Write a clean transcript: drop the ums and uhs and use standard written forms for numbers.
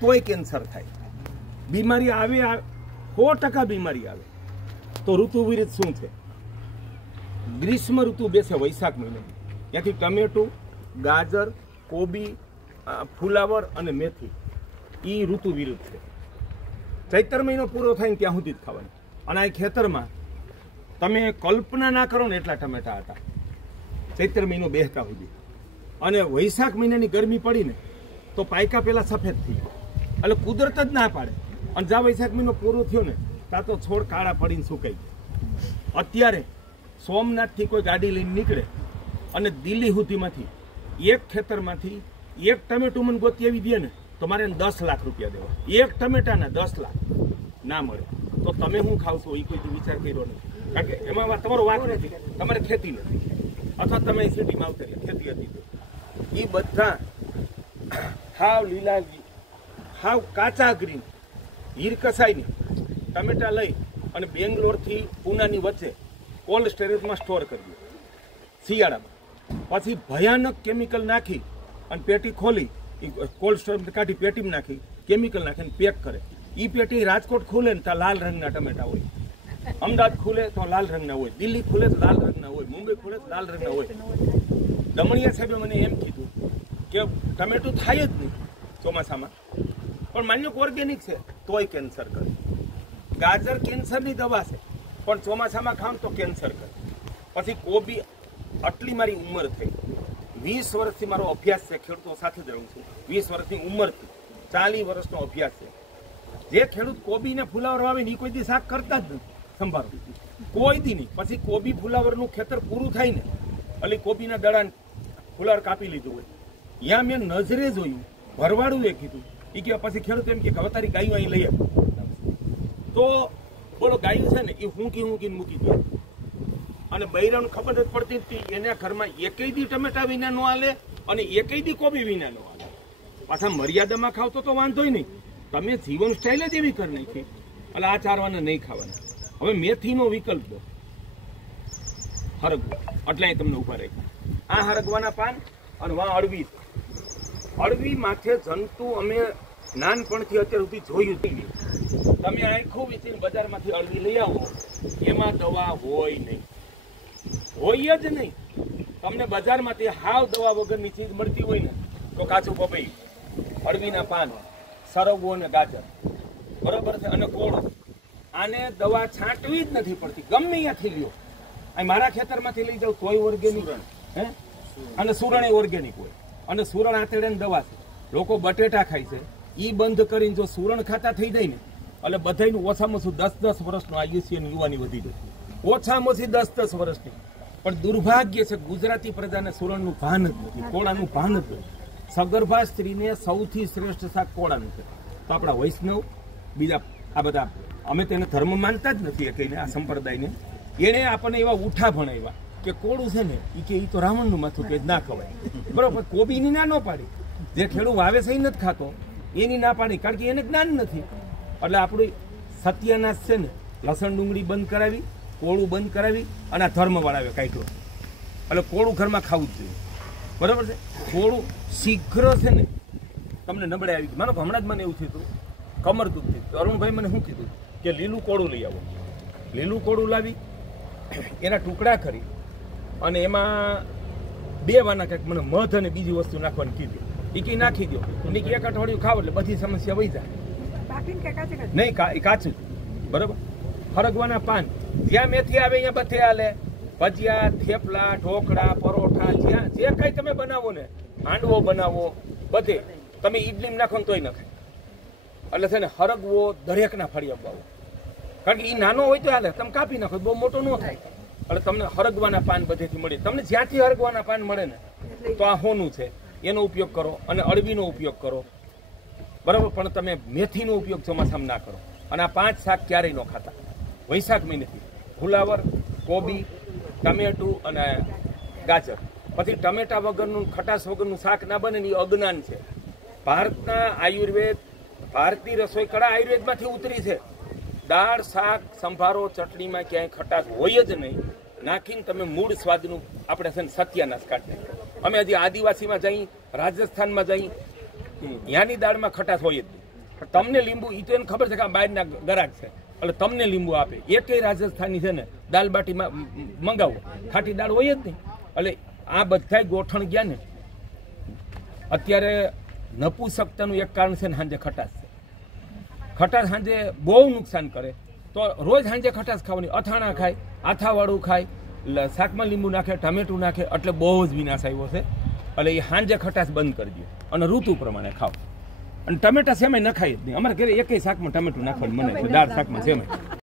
તોય કેન્સર થાય. બીમારી આવે 100% બીમારી આવે. તો ઋતુ વિરુદ્ધ શું છે? ગ્રીષ્મ ઋતુ બેસે વૈશાખ મહિને. ત્યાંથી ટમેટું, ગાજર, કોબી, ફુલાવર અને મેથી એ ઋતુ વિરુદ્ધ છે. ચૈત્ર મહિનો પૂરો થાય ને ત્યાં સુધી જ ખાવાનું. અને આ ખેતરમાં તમે કલ્પના ના કરો ને એટલા ટમેટા હતા ચૈત્ર મહિનો બેસતા સુધી. અને વૈશાખ મહિનાની ગરમી પડી ને તો પાયકા પેલા સફેદ થઈ ગયો. એટલે કુદરત જ ના પાડે. અને જ્યાં વૈશાખ મહિનો પૂરો થયો ને ત્યાં તો છોડ કાળા પડીને સુકાઈ ગયા. અત્યારે સોમનાથથી કોઈ ગાડી લઈને નીકળે અને દિલ્હી સુધીમાંથી એક ખેતરમાંથી એક ટમેટું મને ગોતી આવી દે ને તો મારે 10 લાખ રૂપિયા દેવા. એક ટમેટાના 10 લાખ ના મળે તો તમે શું ખાવશો એ કોઈ વિચાર કર્યો નથી. કારણ કે એમાં તમારો વાંક નથી, તમારે ખેતી નથી, અથવા તમે સિટીમાં આવતા ખેતી હતી તો એ બધા હાવ લીલા, હાવ કાચા ગ્રીન હીર કસાઈને ટમેટા લઈ અને બેંગ્લોરથી પૂનાની વચ્ચે કોલ્ડ સ્ટોરેજમાં સ્ટોર કર્યું શિયાળામાં. પછી ભયાનક કેમિકલ નાખી અને પેટી ખોલી કોલ્ડ સ્ટોરેજ કાઢી પેટીમાં નાખી કેમિકલ નાખીને પેક કરે. એ પેટી રાજકોટ ખુલે ને ત્યાં લાલ રંગના ટમેટા હોય, અમદાવાદ ખુલે તો લાલ રંગના હોય, દિલ્હી ખુલે તો લાલ રંગના હોય, મુંબઈ ખુલે તો લાલ રંગના હોય. દમણિયા સાહેબે મને એમ કીધું કે ટમેટું થાય જ નહીં ચોમાસામાં, પણ માન્યો કે ઓર્ગેનિક છે તોય કેન્સર કરે. ગાજર કેન્સરની દવા છે પણ ચોમાસામાં ખાવ તો કેન્સર કરે. પછી કોબી, આટલી મારી ઉંમર થઈ, 20 વર્ષથી મારો અભ્યાસ છે, ખેડૂતો સાથે જ રહું છું. 20 વર્ષની ઉંમરથી 40 વર્ષનો અભ્યાસ છે. જે ખેડૂત કોબીને ફુલાવર વાવે ને એ કોઈ દી શાક કરતા જ નથી, સંભાળો કોઈ દી નહીં. પછી કોબી ફુલાવરનું ખેતર પૂરું થાય ને એટલે કોબીના દડાને ફુલાવર કાપી લીધું હોય, ત્યાં મેં નજરે જોયું, ભરવાડું એ કીધું. એ કે પછી ખેડૂત એમ કે હવે તારી ગાયું અહીં લઈ આવે. તો બોલો ગાયું છે ને એ હુંકીને મૂકી દે. અને બૈરાનું ખબર જ પડતી હતી એના ઘરમાં એકેય દી ટમેટા વિના ન હાલે અને એકેય દી કોબી વિના ન હાલે. પાછા મર્યાદામાં ખાવ તો વાંધોય નહીં. તમે જીવન સ્ટાઇલ જ એવી કરી નાખી એટલે આ ચારવાના નહીં ખાવાના. હવે મેથીનો વિકલ્પ દો, હરગવું, એટલે તમને ઉભા રહી. આ હરગવાના પાન અને વાં અળવી. અળવી માથે જંતુ અમે નાનપણથી અત્યાર સુધી જોયું જ નહીં. તમે આખું વીસીને બજારમાંથી અળવી લઈ આવો, એમાં દવા હોય નહીં, હોય જ નહીં. તમને બજારમાંથી હાવ દવા વગરની ચીજ મળતી હોય ને તો કાચું પપૈયું, અળવીના પાન, સરગવો અને ગાજર, બરોબર છે, અને કોળો. આને દવા છાંટવી જ નથી પડતી, ગમે ત્યાંથી લ્યો. અહીં મારા ખેતરમાંથી લઈ જાવ તોય ઓર્ગેનિક, હે, અને સુરણ એ ઓર્ગેનિક હોય. અને સુરણ આતેડાની દવા છે. લોકો બટેટા ખાય છે, એ બંધ કરીને જો સુરણ ખાતા થઈ જાય ને એટલે બધાનું ઓછામાં ઓછું 10-10 વર્ષનું આયુષ્યની યુવાની વધી જાય, ઓછામાં ઓછી 10-10 વર્ષની. પણ દુર્ભાગ્ય છે ગુજરાતી પ્રજાને સુરણનું ભાન જ નથી, કોળાનું ભાન જ નથી. સગર્ભા સ્ત્રીને સૌથી શ્રેષ્ઠ શાક કોળાનું છે. તો આપણા વૈષ્ણવ, બીજા આ બધા, અમે તેને ધર્મ માનતા જ નથી કહીને આ સંપ્રદાયને, એણે આપણને એવા ઉઠા ભણાવ્યા કે કોળું છે ને એ કે એ તો રાવણનું માથું કે ના ખવાય, બરોબર. કોબીની ના ન પાડી, જે ખેડૂત વાવે છે એ નથી ખાતો એની ના પાડી, કારણ કે એને જ્ઞાન નથી. એટલે આપણું સત્યાનાશ છે ને, લસણ ડુંગળી બંધ કરાવી, કોળું બંધ કરાવી અને આ ધર્મવાળાએ કાઢ્યો. એટલે કોળું ઘરમાં ખાવું જ જોઈએ, બરાબર છે. કોળું શીઘ્ર છે ને તમને નબળાઈ આવી. માનો હમણાં જ મને એવું થયું હતું, કમર દુખતી. તો અરુણભાઈ મને શું કીધું કે લીલું કોળું લઈ આવો. લીલું કોળું લાવી એના ટુકડા કરી અને એમાં 2 વાના કંઈક મને મધ અને બીજી વસ્તુ નાખવાની કીધી. એ કંઈ નાખી દો, એ એક અઠવાડિયું ખાવ એટલે બધી સમસ્યા વહી જાય. નહીં, કાચું, બરાબર. હરગવાના પાન, જ્યાં મેથી આવે અહીંયા બધે હાલે. ભજીયા, થેપલા, ઢોકળા, પરોઠા, જ્યાં જે કંઈ તમે બનાવો ને, હાંડવો બનાવો, બધે તમે ઈડલીમાં નાખો ને તોય નખાય. એટલે છે ને હરગવો દરેકના ફળિયા બાવો, કારણ કે એ નાનો હોય તો હાલે, તમે કાપી નાખો, બહુ મોટો ન થાય. એટલે તમને હરગવાના પાન બધેથી મળે. તમને જ્યાંથી હરગવાના પાન મળે ને તો આ હોનું છે, એનો ઉપયોગ કરો અને અળવીનો ઉપયોગ કરો, બરાબર. પણ તમે મેથીનો ઉપયોગ ચોમાસામાં ના કરો. અને આ 5 શાક ક્યારેય ન ખાતા વૈશાખ મહિનેથી. ફુલાવર, કોબી, ટમેટું અને ગાજર. પછી ટમેટા વગરનું, ખટાશ વગરનું શાક ના બને ને એ અજ્ઞાન છે. ભારતના આયુર્વેદ, ભારતીય રસોઈ કળા આયુર્વેદમાંથી ઉતરી છે. દાળ, શાક, સંભારો, ચટણીમાં ક્યાંય ખટાશ હોય જ નહીં. નાખીને તમે મૂળ સ્વાદનું આપણે છે ને સત્યાનાશ કાઢી નાખીએ. અમે હજી આદિવાસીમાં જઈ, રાજસ્થાનમાં જઈ, ત્યાંની દાળમાં ખટાશ હોય જ નહીં. તમને લીંબુ ઈ તો એને ખબર છે કે આ બહારના ગરાક છે એટલે તમને લીંબુ આપે. એકેય રાજસ્થાની છે ને દાલ બાટીમાં મંગાવો ખાટી દાળ હોય જ નહીં. એટલે આ બધા ગોઠણ ગયા ને. અત્યારે નપુસકતાનું એક કારણ છે ને સાંજે ખટાશ છે. ખટાશ સાંજે બહુ નુકસાન કરે. તો રોજ સાંજે ખટાશ ખાવાની. અથાણા ખાય, આથાવાળું ખાય, શાકમાં લીંબુ નાખે, ટમેટું નાખે, એટલે બહુ જ વિનાશ આવ્યો છે. એટલે એ સાંજે ખટાશ બંધ કરી દો અને ઋતુ પ્રમાણે ખાઓ. અને ટમેટા સેમાય નખાય જ નહીં. અમારા ઘરે એકેય શાકમાં ટમેટું નાખવાનું મને છે, દાળ શાકમાં સેમાય.